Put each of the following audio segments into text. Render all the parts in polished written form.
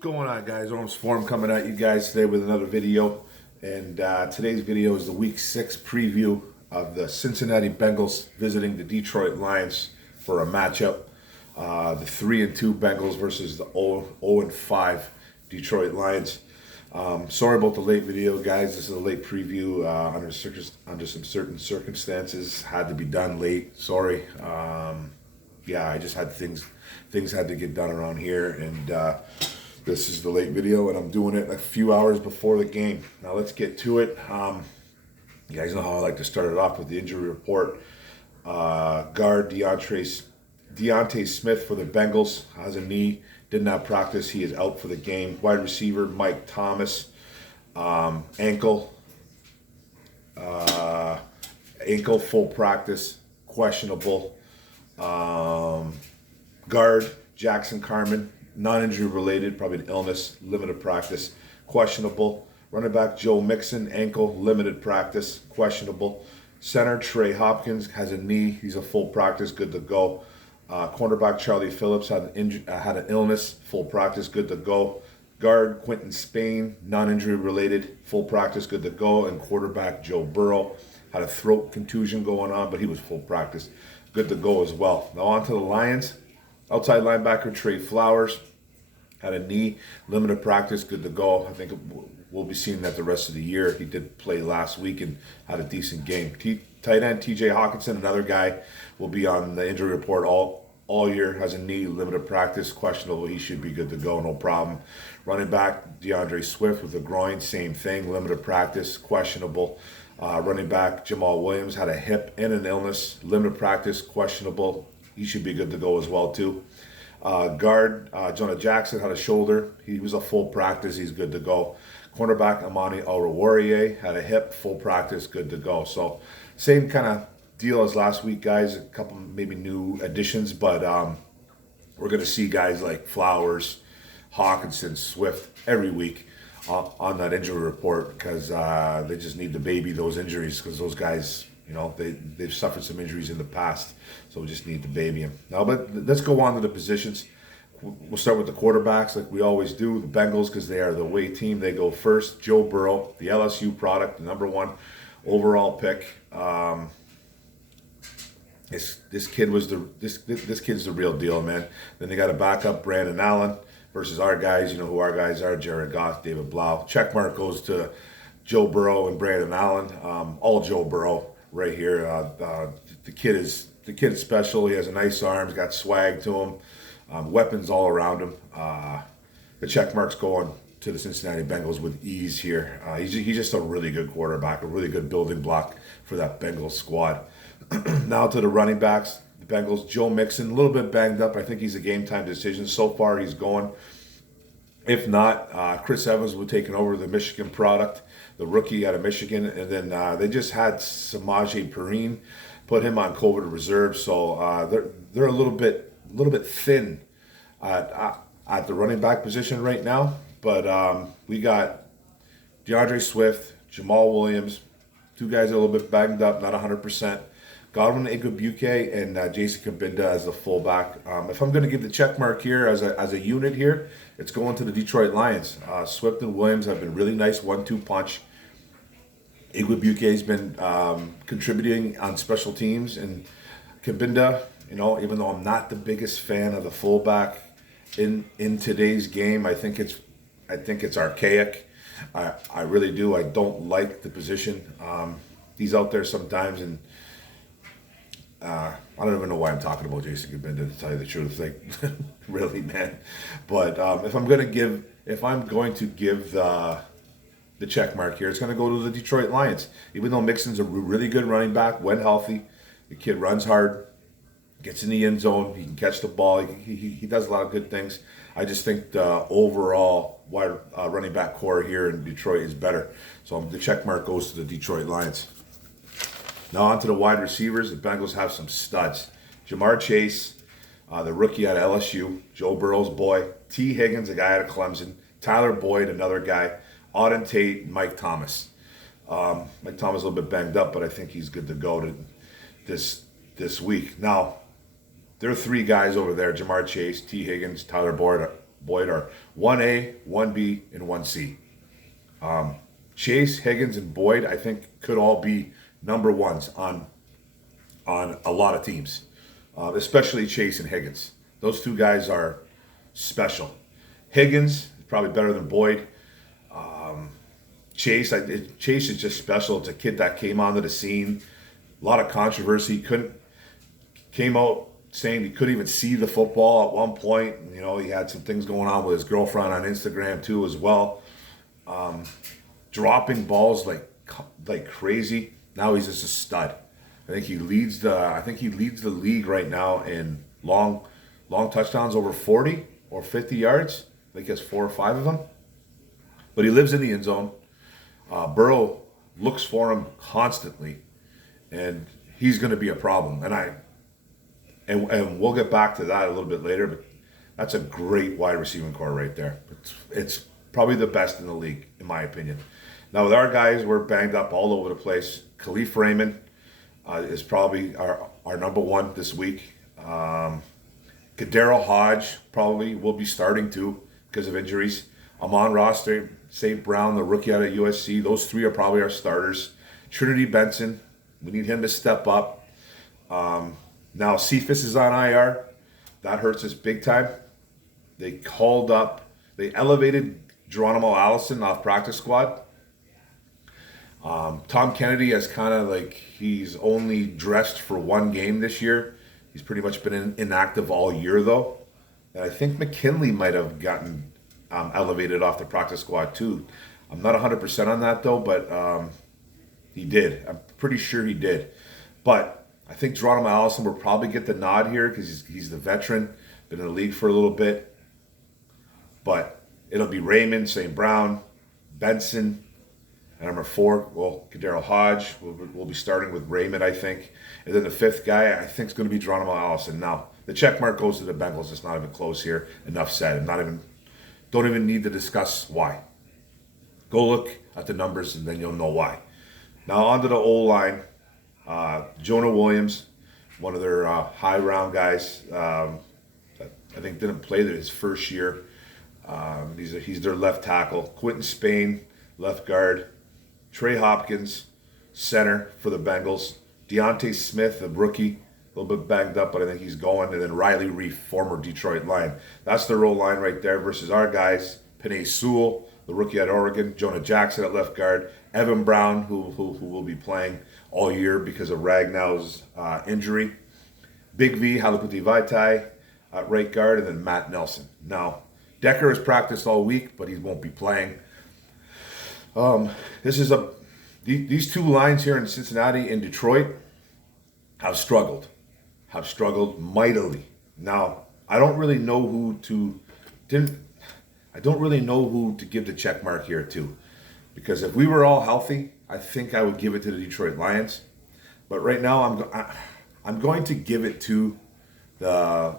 Going on, guys? Orms Forum coming at you guys today with another video, and today's video is the Week 6 preview of the Cincinnati Bengals visiting the Detroit Lions for a matchup. The 3-2 Bengals versus the 0-5 Detroit Lions. Sorry about the late video, guys. This is a late preview under some certain circumstances. Had to be done late. Sorry. I just had things had to get done around here, and this is the late video, and I'm doing it a few hours before the game. Now let's get to it. You guys know how I like to start it off with the injury report. Guard Deontay Smith for the Bengals has a knee, did not practice. He is out for the game. Wide receiver Mike Thomas, ankle full practice, questionable. Guard Jackson Carman, non-injury related, probably an illness, limited practice, questionable. Running back Joe Mixon, ankle, limited practice, questionable. Center Trey Hawkins has a knee, he's a full practice, good to go. Cornerback Charlie Phillips had an illness, full practice, good to go. Guard Quentin Spain, non-injury related, full practice, good to go. And quarterback Joe Burrow had a throat contusion going on, but he was full practice, good to go as well. Now on to the Lions. Outside linebacker Trey Flowers had a knee, limited practice, good to go. I think we'll be seeing that the rest of the year. He did play last week and had a decent game. Tight end TJ Hawkinson, another guy, will be on the injury report all year. Has a knee, limited practice, questionable. He should be good to go, no problem. Running back DeAndre Swift with a groin, same thing, limited practice, questionable. Running back Jamal Williams had a hip and an illness, limited practice, questionable. He should be good to go as well too. Guard Jonah Jackson had a shoulder. He was a full practice. He's good to go. Cornerback Amani Oruwariye had a hip, full practice, good to go. So same kind of deal as last week, guys. A couple maybe new additions, but we're going to see guys like Flowers, Hawkinson, Swift every week on that injury report, because they just need to baby those injuries, because those guys, you know, they've suffered some injuries in the past, so we just need to baby them. Now, but let's go on to the positions. We'll start with the quarterbacks like we always do. The Bengals, because they are the away team, they go first. Joe Burrow, the LSU product, the #1 overall pick. This kid's the real deal, man. Then they got a backup, Brandon Allen, versus our guys. You know who our guys are: Jared Goff, David Blau. Check mark goes to Joe Burrow and Brandon Allen. All Joe Burrow right here. The kid is special. He has a nice arm. He's got swag to him. Weapons all around him. The check marks going to the Cincinnati Bengals with ease here. He's just a really good quarterback, a really good building block for that Bengals squad. Now to the running backs. The Bengals, Joe Mixon, a little bit banged up. I think he's a game-time decision. So far, he's going. If not, Chris Evans will take over the Michigan product, the rookie out of Michigan. And then they just had Samaje Perine, put him on COVID reserve. So they're a little bit thin at the running back position right now. But we got DeAndre Swift, Jamal Williams, two guys a little bit banged up, not 100%. Godwin Igwebuike and Jason Kabinda as the fullback. If I'm going to give the check mark here as a unit here, it's going to the Detroit Lions. Swift and Williams have been really nice 1-2 punch. Igwebuike's been contributing on special teams, and Kabinda, you know, even though I'm not the biggest fan of the fullback in today's game, I think it's archaic. I really do. I don't like the position. He's out there sometimes, and I don't even know why I'm talking about Jason Kabinda, to tell you the truth. Like, really, man. But if I'm going to give the check mark here, it's going to go to the Detroit Lions. Even though Mixon's a really good running back, when healthy, the kid runs hard, gets in the end zone, he can catch the ball, he does a lot of good things. I just think the overall wide running back core here in Detroit is better. So the check mark goes to the Detroit Lions. Now on to the wide receivers. The Bengals have some studs. Jamar Chase, the rookie out of LSU, Joe Burrow's boy. T. Higgins, a guy out of Clemson. Tyler Boyd, another guy. Auden Tate, Mike Thomas. Mike Thomas a little bit banged up, but I think he's good to go to this week. Now, there are three guys over there: Jamar Chase, T. Higgins, Tyler Boyd Boyd are 1A, 1B, and 1C. Chase, Higgins, and Boyd, I think, could all be number ones on a lot of teams, especially Chase and Higgins. Those two guys are special. Higgins is probably better than Boyd. Chase is just special. It's a kid that came onto the scene. A lot of controversy. Came out saying he couldn't even see the football at one point. You know, he had some things going on with his girlfriend on Instagram too as well. Dropping balls like crazy. Now he's just a stud. I think he leads the league right now in long touchdowns over 40 or 50 yards. I think he has 4 or 5 of them. But he lives in the end zone. Burrow looks for him constantly, and he's going to be a problem. And we'll get back to that a little bit later. But that's a great wide receiving core right there. It's probably the best in the league, in my opinion. Now with our guys, we're banged up all over the place. Khalif Raymond is probably our number one this week. Kadero Hodge probably will be starting too because of injuries. Amon-Ra St. Brown, the rookie out of USC, those three are probably our starters. Trinity Benson, we need him to step up. Now Cephas is on IR. That hurts us big time. They elevated Jerome Allison off practice squad. Tom Kennedy has kind of he's only dressed for one game this year. He's pretty much been inactive all year though. And I think McKinley might have gotten elevated off the practice squad too. I'm not 100% on that though, but he did. I'm pretty sure he did. But I think Jerome Allison will probably get the nod here because he's the veteran, been in the league for a little bit. But it'll be Raymond, St. Brown, Benson, and number 4, Kadero Hodge. We'll be starting with Raymond, I think. And then the 5th guy, I think, is going to be Geronimo Allison. Now, the check mark goes to the Bengals. It's not even close here. Enough said. Don't even need to discuss why. Go look at the numbers, and then you'll know why. Now, on to the O-line. Jonah Williams, one of their high-round guys, I think didn't play his first year. He's their left tackle. Quentin Spain, left guard. Trey Hopkins, center for the Bengals. Deontay Smith, the rookie, a little bit banged up, but I think he's going. And then Riley Reef, former Detroit Lion. That's the row line right there versus our guys. Penei Sewell, the rookie at Oregon. Jonah Jackson at left guard. Evan Brown, who will be playing all year because of Ragnow's injury. Big V, Halakuti Vaitai at right guard. And then Matt Nelson. Now, Decker has practiced all week, but he won't be playing. These two lines here in Cincinnati and Detroit have struggled mightily. Now, I don't really know who to give the check mark here to, because if we were all healthy, I think I would give it to the Detroit Lions. But right now, I'm going to give it to the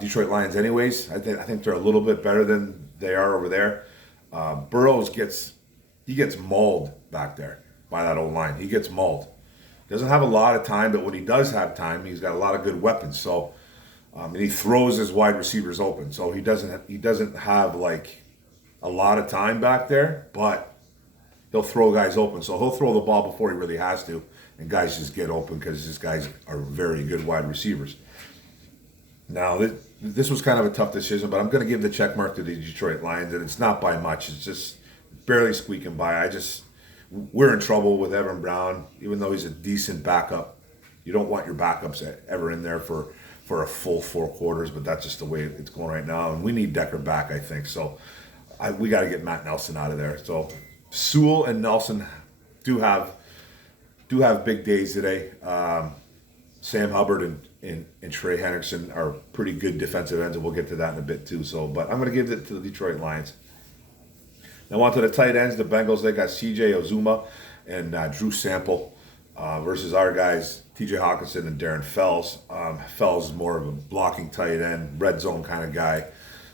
Detroit Lions anyways. I think they're a little bit better than they are over there. Burrows gets mauled back there by that old line. He gets mauled. Doesn't have a lot of time, but when he does have time, he's got a lot of good weapons. So, and he throws his wide receivers open. So he doesn't have a lot of time back there, but he'll throw guys open. So he'll throw the ball before he really has to, and guys just get open because these guys are very good wide receivers. Now, this was kind of a tough decision, but I'm going to give the check mark to the Detroit Lions, and it's not by much. It's just barely squeaking by. We're in trouble with Evan Brown, even though he's a decent backup. You don't want your backups ever in there for a full 4 quarters, but that's just the way it's going right now. And we need Decker back, I think. So we got to get Matt Nelson out of there. So Sewell and Nelson do have big days today. Sam Hubbard and Trey Hendrickson are pretty good defensive ends, and we'll get to that in a bit too. So, but I'm going to give it to the Detroit Lions. Now on to the tight ends. The Bengals, they got C.J. Uzomah and Drew Sample versus our guys, T.J. Hawkinson and Darren Fells. Fells is more of a blocking tight end, red zone kind of guy.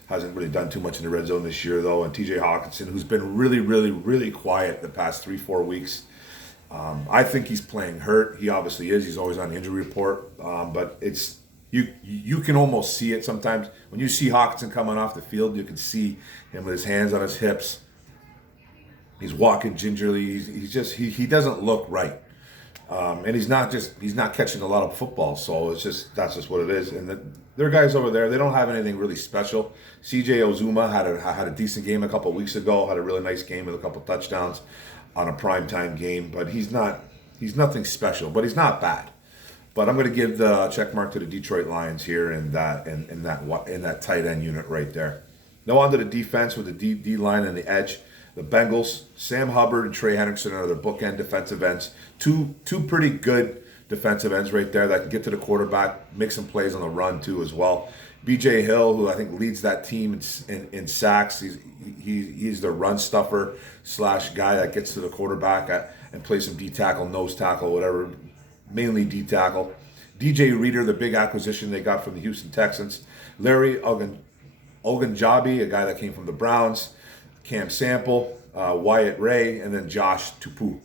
Hasn't really done too much in the red zone this year, though. And T.J. Hawkinson, who's been really, really, really quiet the past 3-4 weeks. I think he's playing hurt. He obviously is. He's always on the injury report. But it's You can almost see it sometimes. When you see Hawkinson coming off the field, you can see him with his hands on his hips. He's walking gingerly. He doesn't look right. And he's not catching a lot of football, so that's just what it is. And there are guys over there. They don't have anything really special. C.J. Ozuma had a decent game a couple weeks ago. Had a really nice game with a couple touchdowns on a primetime game. But he's nothing special. But he's not bad. But I'm going to give the check mark to the Detroit Lions here in that tight end unit right there. Now on to the defense with the D line and the edge. The Bengals, Sam Hubbard and Trey Hendrickson are their bookend defensive ends. Two pretty good defensive ends right there that can get to the quarterback, make some plays on the run too as well. B.J. Hill, who I think leads that team in sacks, he's the run stuffer / guy that gets to the quarterback and plays some D tackle, nose tackle, whatever, mainly D tackle. DJ Reader, the big acquisition they got from the Houston Texans. Larry Ogunjobi, a guy that came from the Browns. Cam Sample, Wyatt Ray, and then Josh Tupou.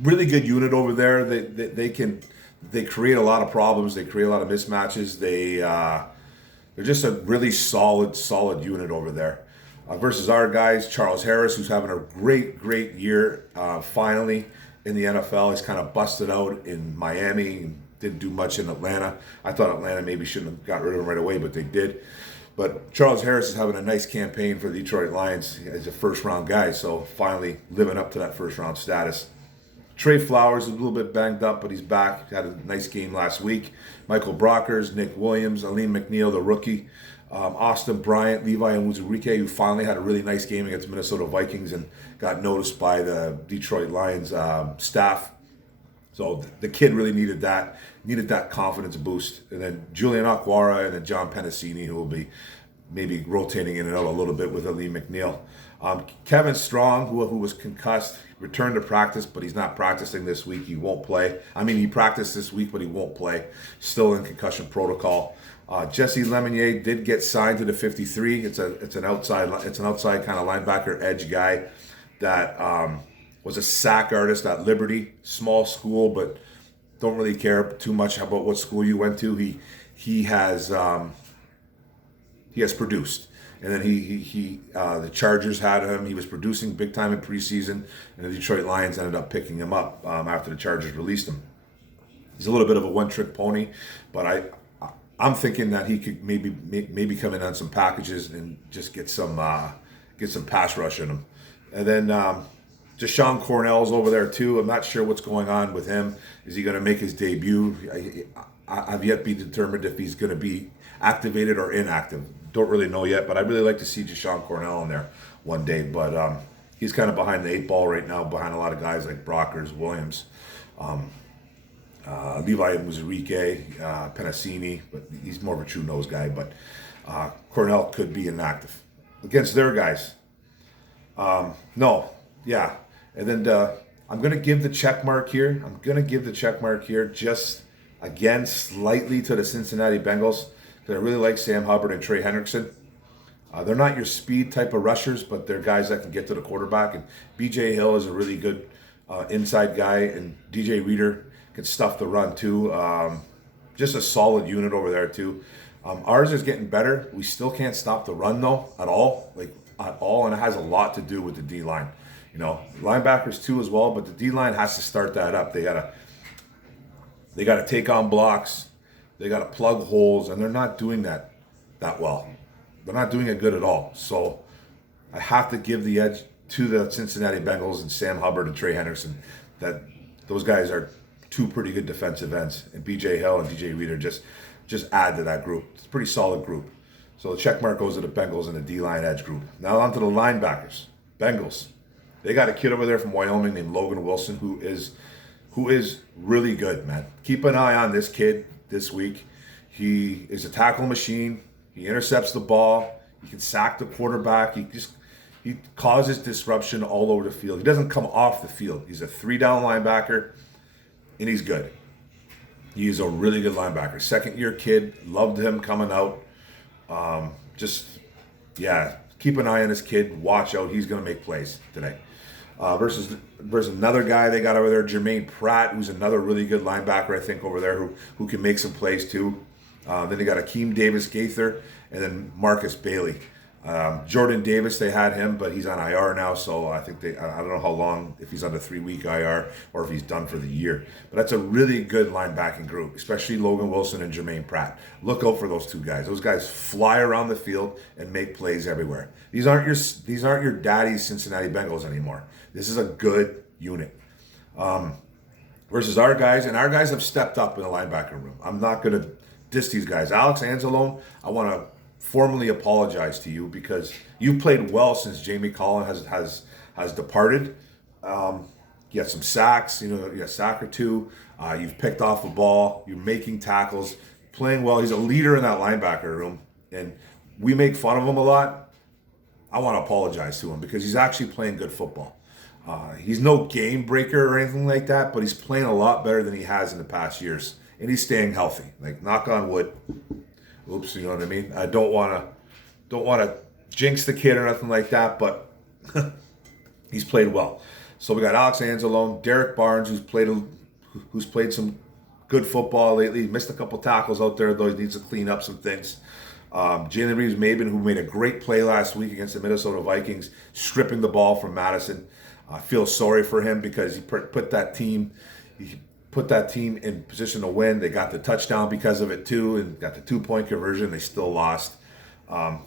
Really good unit over there. They create a lot of problems. They create a lot of mismatches. They're just a really solid unit over there. Versus our guys, Charles Harris, who's having a great year finally in the NFL. He's kind of busted out in Miami and didn't do much in Atlanta. I thought Atlanta maybe shouldn't have got rid of him right away, but they did. But Charles Harris is having a nice campaign for the Detroit Lions as a first-round guy, so finally living up to that first-round status. Trey Flowers is a little bit banged up, but he's back. Had a nice game last week. Michael Brockers, Nick Williams, Aleem McNeil, the rookie, Austin Bryant, Levi Onwuzurike, who finally had a really nice game against Minnesota Vikings and got noticed by the Detroit Lions staff. So the kid really needed that confidence boost. And then Julian Aquara and then John Penasini, who will be maybe rotating in and out a little bit with Ali McNeil. Kevin Strong, who was concussed, returned to practice, but he's not practicing this week. He won't play. I mean, he practiced this week, but he won't play. Still in concussion protocol. Jesse Lemonnier did get signed to the 53. It's an outside kind of linebacker edge guy that was a sack artist at Liberty, small school, but don't really care too much about what school you went to. He has produced, and then the Chargers had him. He was producing big time in preseason, and the Detroit Lions ended up picking him up after the Chargers released him. He's a little bit of a one-trick pony, but I'm thinking that he could maybe come in on some packages and just get some pass rush in him, and then. Deshaun Cornell's over there too. I'm not sure what's going on with him. Is he going to make his debut? I've yet to be determined if he's going to be activated or inactive. Don't really know yet, but I'd really like to see Deshaun Cornell in there one day. But he's kind of behind the 8 ball right now, behind a lot of guys like Brockers, Williams, Levi Onwuzurike, Penasini, but he's more of a true nose guy. But Cornell could be inactive against their guys. And then I'm going to give the check mark here. Just, again, slightly to the Cincinnati Bengals because I really like Sam Hubbard and Trey Hendrickson. They're not your speed type of rushers, but they're guys that can get to the quarterback. And B.J. Hill is a really good inside guy, and DJ Reader can stuff the run too. Just a solid unit over there too. Ours is getting better. We still can't stop the run though at all, and it has a lot to do with the D line. Linebackers too as well, but the D line has to start that up. They gotta take on blocks, they gotta plug holes, and they're not doing that well. They're not doing it good at all. So I have to give the edge to the Cincinnati Bengals and Sam Hubbard and Trey Hendrickson. That those guys are two pretty good defensive ends, and B.J. Hill and DJ Reader just add to that group. It's a pretty solid group. So the check mark goes to the Bengals and the D-line edge group. Now on to the linebackers. Bengals. They got a kid over there from Wyoming named Logan Wilson who is really good, man. Keep an eye on this kid this week. He is a tackle machine. He intercepts the ball. He can sack the quarterback. He causes disruption all over the field. He doesn't come off the field. He's a 3-down linebacker, and he's good. He's a really good linebacker. Second-year kid. Loved him coming out. Keep an eye on this kid. Watch out. He's going to make plays today. Versus another guy they got over there, Jermaine Pratt, who's another really good linebacker, I think, over there, who can make some plays too. Then they got Akeem Davis-Gaither, and then Marcus Bailey. Jordan Davis, they had him, but he's on IR now, so I think I don't know how long, if he's on the 3-week IR or if he's done for the year. But that's a really good linebacking group, especially Logan Wilson and Jermaine Pratt. Look out for those two guys. Those guys fly around the field and make plays everywhere. These aren't your daddy's Cincinnati Bengals anymore. This is a good unit. Versus our guys, and our guys have stepped up in the linebacker room. I'm not going to diss these guys. Alex Anzalone, I want to formally apologize to you because you've played well since Jamie Collin has departed. You had some sacks, you had a sack or two. You've picked off the ball. You're making tackles, playing well. He's a leader in that linebacker room, and we make fun of him a lot. I want to apologize to him because he's actually playing good football. He's no game breaker or anything like that, but he's playing a lot better than he has in the past years, and he's staying healthy. Like, knock on wood. Oops, you know what I mean? I don't want to jinx the kid or nothing like that, but he's played well. So we got Alex Anzalone, Derek Barnes, who's played some good football lately. He missed a couple tackles out there, though he needs to clean up some things. Jalen Reeves-Maben, who made a great play last week against the Minnesota Vikings, stripping the ball from Madison. I feel sorry for him because he put that team in position to win. They got the touchdown because of it too, and got the 2-point conversion. They still lost.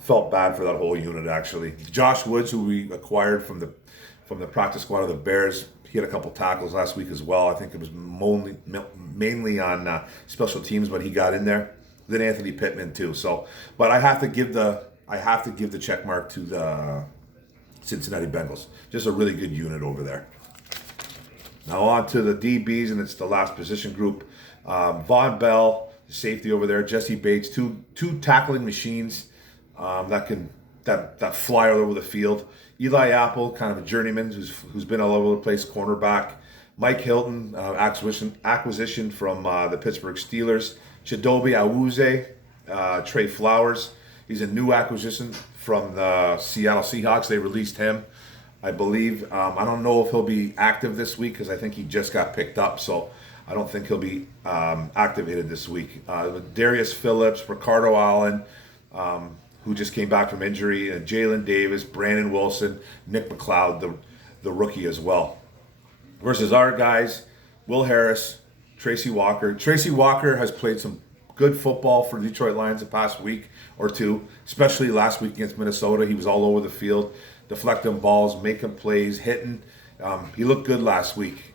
Felt bad for that whole unit actually. Josh Woods, who we acquired from the practice squad of the Bears, he had a couple tackles last week as well. I think it was mainly on special teams, but he got in there. Then Anthony Pittman too. So, but I have to give the check mark to the Cincinnati Bengals. Just a really good unit over there. Now on to the DBs, and it's the last position group. Von Bell, safety over there. Jesse Bates, two tackling machines that fly all over the field. Eli Apple, kind of a journeyman who's been all over the place, cornerback. Mike Hilton, acquisition from the Pittsburgh Steelers. Chidobe Awuzie, Trey Flowers. He's a new acquisition from the Seattle Seahawks. They released him, I believe. I don't know if he'll be active this week because I think he just got picked up, so I don't think he'll be activated this week. Darius Phillips, Ricardo Allen, who just came back from injury, and Jalen Davis, Brandon Wilson, Nick McLeod, the rookie as well. Versus our guys, Will Harris, Tracy Walker. Tracy Walker has played some good football for the Detroit Lions the past week or two, especially last week against Minnesota. He was all over the field, deflecting balls, making plays, hitting. He looked good last week.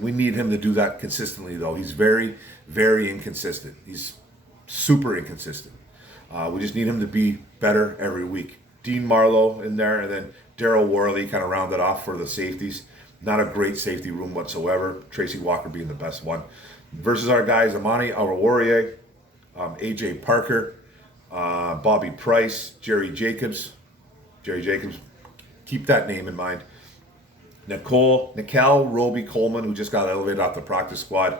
We need him to do that consistently, though. He's very, very inconsistent. He's super inconsistent. We just need him to be better every week. Dean Marlowe in there, and then Daryl Worley kind of rounded off for the safeties. Not a great safety room whatsoever. Tracy Walker being the best one. Versus our guys, Amani Oruwariye, AJ Parker, Bobby Price, Jerry Jacobs, keep that name in mind. Nikel Roby Coleman, who just got elevated off the practice squad,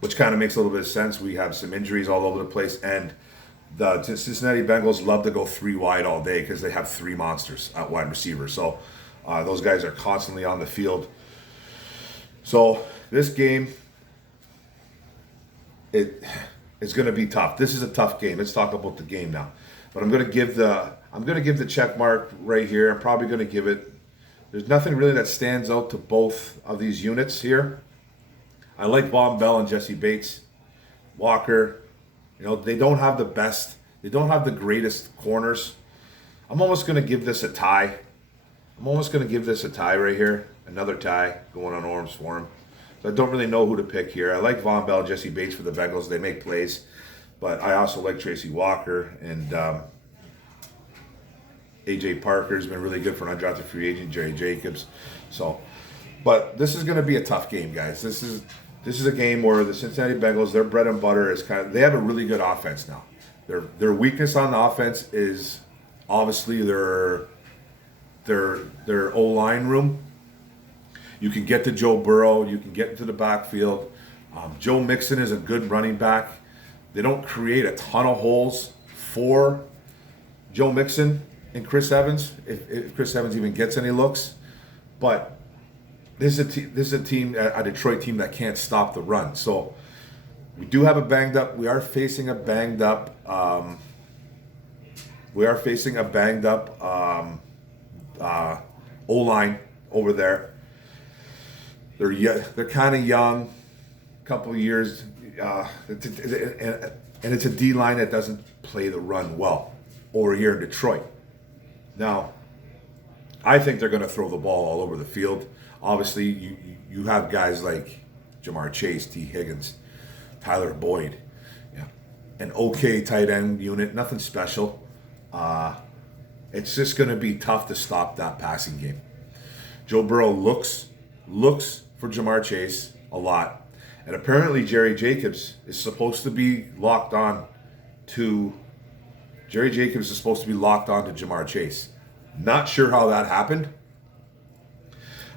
which kind of makes a little bit of sense. We have some injuries all over the place, and the Cincinnati Bengals love to go 3 wide all day because they have 3 monsters at wide receiver. So those guys are constantly on the field. So this game, it's going to be tough. This is a tough game. Let's talk about the game now. But I'm going to give the check mark right here. I'm probably going to give it. There's nothing really that stands out to both of these units here. I like Von Bell and Jesse Bates. Walker, they don't have the best. They don't have the greatest corners. I'm almost going to give this a tie. Right here. Another tie going on arms for him. So I don't really know who to pick here. I like Von Bell and Jesse Bates for the Bengals. They make plays. But I also like Tracy Walker. And AJ Parker's been really good for an undrafted free agent. Jerry Jacobs. But this is going to be a tough game, guys. This is a game where the Cincinnati Bengals, their bread and butter is they have a really good offense now. Their weakness on the offense is obviously their O-line room. You can get to Joe Burrow. You can get into the backfield. Joe Mixon is a good running back. They don't create a ton of holes for Joe Mixon and Chris Evans, if Chris Evans even gets any looks. But this is a team, a Detroit team that can't stop the run. So we do have we are facing a banged up O-line over there. They're kind of young, couple of years, and it's a D-line that doesn't play the run well over here in Detroit. Now, I think they're going to throw the ball all over the field. Obviously, you have guys like Jamar Chase, T. Higgins, Tyler Boyd, an okay tight end unit, nothing special. It's just going to be tough to stop that passing game. Joe Burrow looks for Jamar Chase a lot. And apparently Jerry Jacobs is supposed to be locked on to Jamar Chase. Not sure how that happened.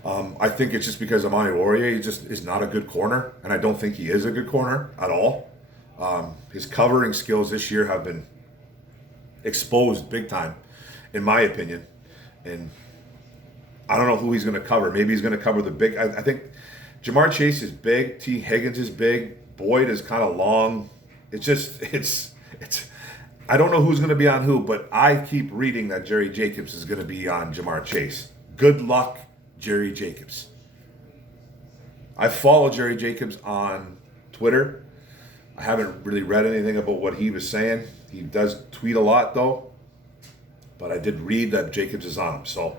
I think it's just because Amani Oruwariye is not a good corner, and I don't think he is a good corner at all. His covering skills this year have been exposed big time, in my opinion. And I don't know who he's going to cover. Maybe he's going to cover the big. I think Jamar Chase is big. T. Higgins is big. Boyd is kind of long. It's. I don't know who's going to be on who, but I keep reading that Jerry Jacobs is going to be on Jamar Chase. Good luck, Jerry Jacobs. I follow Jerry Jacobs on Twitter. I haven't really read anything about what he was saying. He does tweet a lot, though. But I did read that Jacobs is on him, so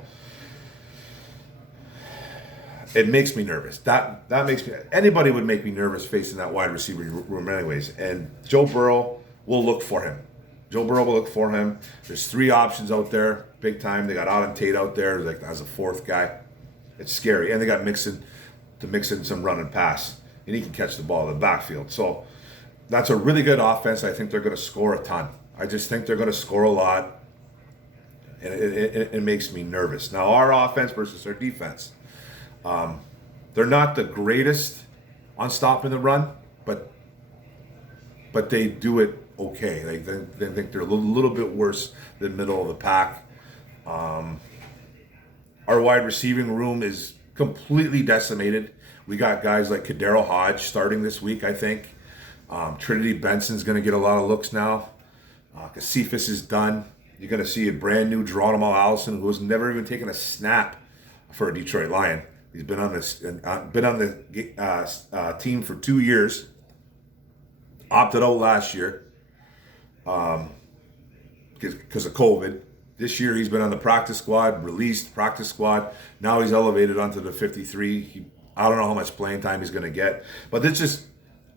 it makes me nervous. That makes me. Anybody would make me nervous facing that wide receiver room, anyways. And Joe Burrow will look for him. There's three options out there, big time. They got Auden Tate out there, like as a fourth guy. It's scary, and they got Mixon to mix in some run and pass, and he can catch the ball in the backfield. So that's a really good offense. I think they're going to score a ton. I just think they're going to score a lot, and it makes me nervous. Now, our offense versus their defense. They're not the greatest on stopping the run, but they do it okay. Like they think they're a little bit worse than middle of the pack. Our wide receiving room is completely decimated. We got guys like Kadero Hodge starting this week, I think. Trinity Benson's going to get a lot of looks now. Cephas is done. You're going to see a brand new Jerome Allison, who has never even taken a snap for a Detroit Lion. He's been on the team for 2 years. Opted out last year because of COVID. This year he's been on the practice squad, released practice squad. Now he's elevated onto the 53. I don't know how much playing time he's going to get, but it's just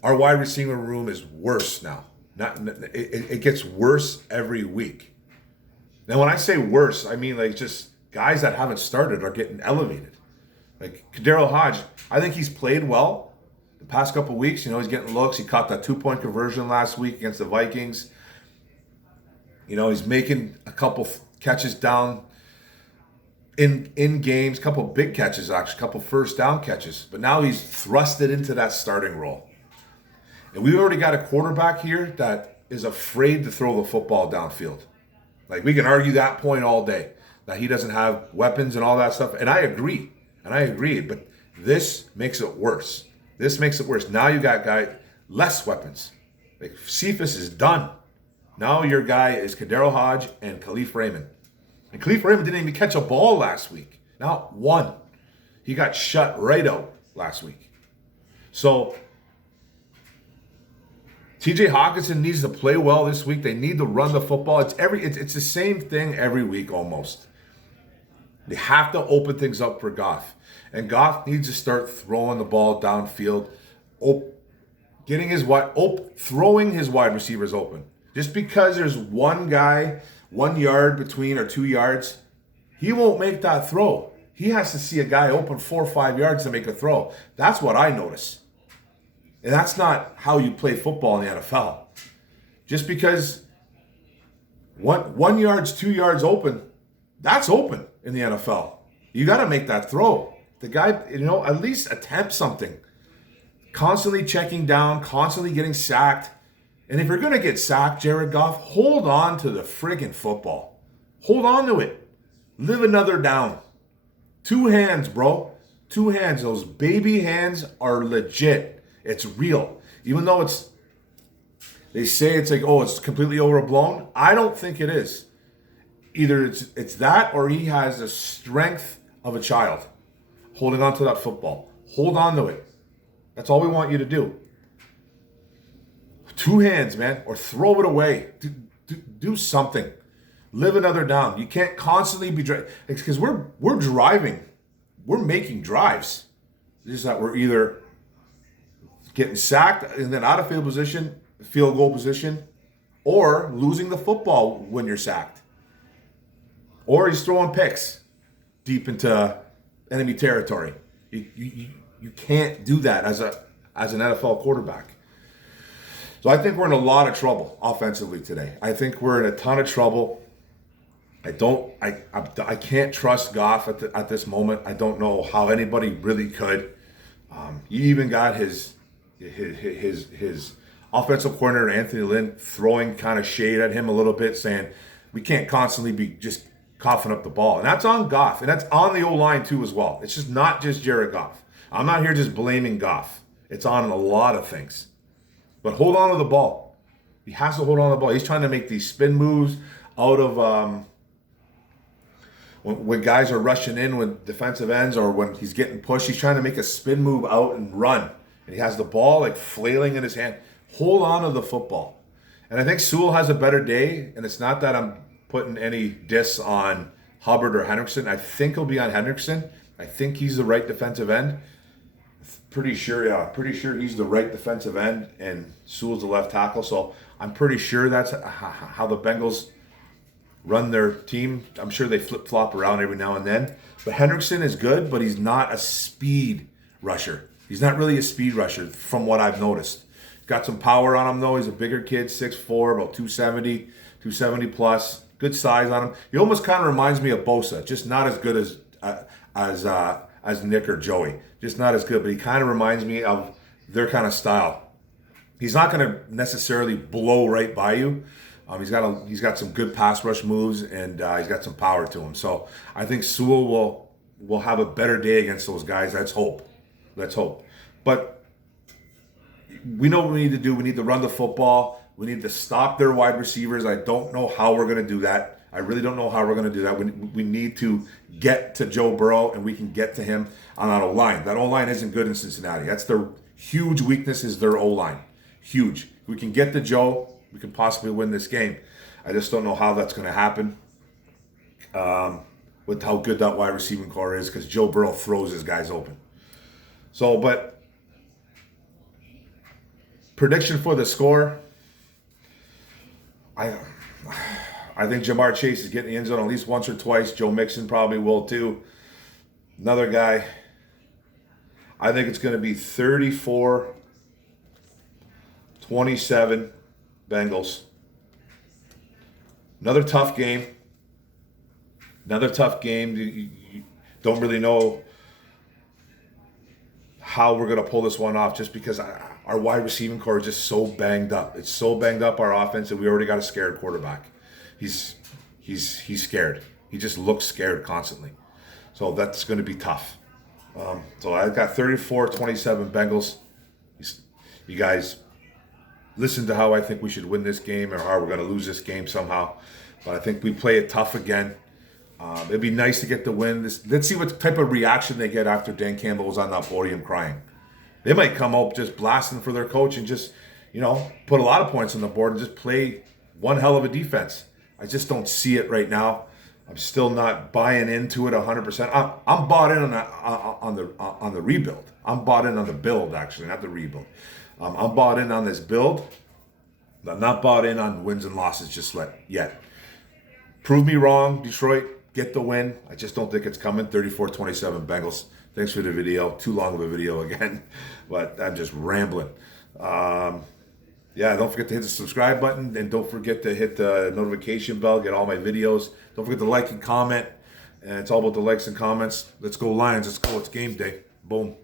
our wide receiver room is worse now. It gets worse every week. Now, when I say worse, I mean like just guys that haven't started are getting elevated. Like Kadero Hodge, I think he's played well the past couple of weeks. He's getting looks. He caught that 2-point conversion last week against the Vikings. He's making a couple catches down in games, a couple big catches actually, a couple first down catches. But now he's thrusted into that starting role. And we already got a quarterback here that is afraid to throw the football downfield. Like, we can argue that point all day, that he doesn't have weapons and all that stuff. And I agree. But this makes it worse. Now you got less weapons. Like, Cephas is done. Now your guy is Kadero Hodge and Khalif Raymond. And Khalif Raymond didn't even catch a ball last week. Not one. He got shut right out last week. So TJ Hawkinson needs to play well this week. They need to run the football. It's the same thing every week almost. They have to open things up for Goff. And Goff needs to start throwing the ball downfield, throwing his wide receivers open. Just because there's one guy, 1 yard between or 2 yards, he won't make that throw. He has to see a guy open 4 or 5 yards to make a throw. That's what I notice. And that's not how you play football in the NFL. Just because 1 yard's 2 yards open, that's open in the NFL. You got to make that throw. The guy, at least attempt something. Constantly checking down, constantly getting sacked. And if you're going to get sacked, Jared Goff, hold on to the friggin' football. Hold on to it. Live another down. 2 hands, bro. 2 hands. Those baby hands are legit. It's real. Even though they say it's like, oh, it's completely overblown. I don't think it is. Either it's that, or he has the strength of a child holding on to that football. Hold on to it. That's all we want you to do. 2 hands, man, or throw it away. Do something. Live another down. You can't constantly be driving, because we're driving. We're making drives. It's just that we're either getting sacked and then out of field goal position, or losing the football when you're sacked. Or he's throwing picks deep into enemy territory. You can't do that as an NFL quarterback. So I think we're in a lot of trouble offensively today. I think we're in a ton of trouble. I can't trust Goff at this moment. I don't know how anybody really could. You even got his offensive coordinator Anthony Lynn throwing kind of shade at him a little bit, saying we can't constantly be just coughing up the ball, and that's on Goff, and that's on the O-line too as well. It's just not just Jared Goff. I'm not here just blaming Goff. It's on a lot of things. But hold on to the ball. He has to hold on to the ball. He's trying to make these spin moves out of when guys are rushing in with defensive ends, or when he's getting pushed. He's trying to make a spin move out and run, and he has the ball like flailing in his hand. Hold on to the football. And I think Sewell has a better day, and it's not that I'm putting any diss on Hubbard or Hendrickson. I think he'll be on Hendrickson. I think he's the right defensive end. Pretty sure he's the right defensive end, and Sewell's the left tackle. So I'm pretty sure that's how the Bengals run their team. I'm sure they flip-flop around every now and then. But Hendrickson is good, but he's not a speed rusher. He's not really a speed rusher from what I've noticed. He's got some power on him, though. He's a bigger kid, 6'4", about 270 plus. Good size on him. He almost kind of reminds me of Bosa, just not as good as Nick or Joey. Just not as good, but he kind of reminds me of their kind of style. He's not going to necessarily blow right by you. He's got some good pass rush moves, and he's got some power to him. So I think Sewell will have a better day against those guys. Let's hope. But we know what we need to do. We need to run the football. We need to stop their wide receivers. I don't know how we're going to do that. I really don't know how we're going to do that. We need to get to Joe Burrow, and we can get to him on that O-line. That O-line isn't good in Cincinnati. That's their huge weakness, is their O-line. Huge. If we can get to Joe, we can possibly win this game. I just don't know how that's going to happen with how good that wide receiving core is, because Joe Burrow throws his guys open. So, but prediction for the score, I think Jamar Chase is getting the end zone at least once or twice. Joe Mixon probably will too. Another guy, I think it's going to be 34-27 Bengals. Another tough game. You don't really know how we're going to pull this one off, just because our wide receiving core is just so banged up. It's so banged up, our offense, and we already got a scared quarterback. He's scared. He just looks scared constantly. So that's going to be tough. So I got 34-27 Bengals. You guys listen to how I think we should win this game, or how we're going to lose this game somehow. But I think we play it tough again. It'd be nice to get the win. Let's see what type of reaction they get after Dan Campbell was on that podium crying. They might come up just blasting for their coach and just, put a lot of points on the board and just play one hell of a defense. I just don't see it right now. I'm still not buying into it 100%. I'm bought in on the rebuild. I'm bought in on the build, actually, not the rebuild. I'm bought in on this build. I'm not bought in on wins and losses just yet. Prove me wrong, Detroit. Get the win. I just don't think it's coming. 34-27 Bengals. Thanks for the video. Too long of a video again, but I'm just rambling. Don't forget to hit the subscribe button, and don't forget to hit the notification bell, get all my videos. Don't forget to like and comment, and it's all about the likes and comments. Let's go Lions. Let's go. It's game day. Boom.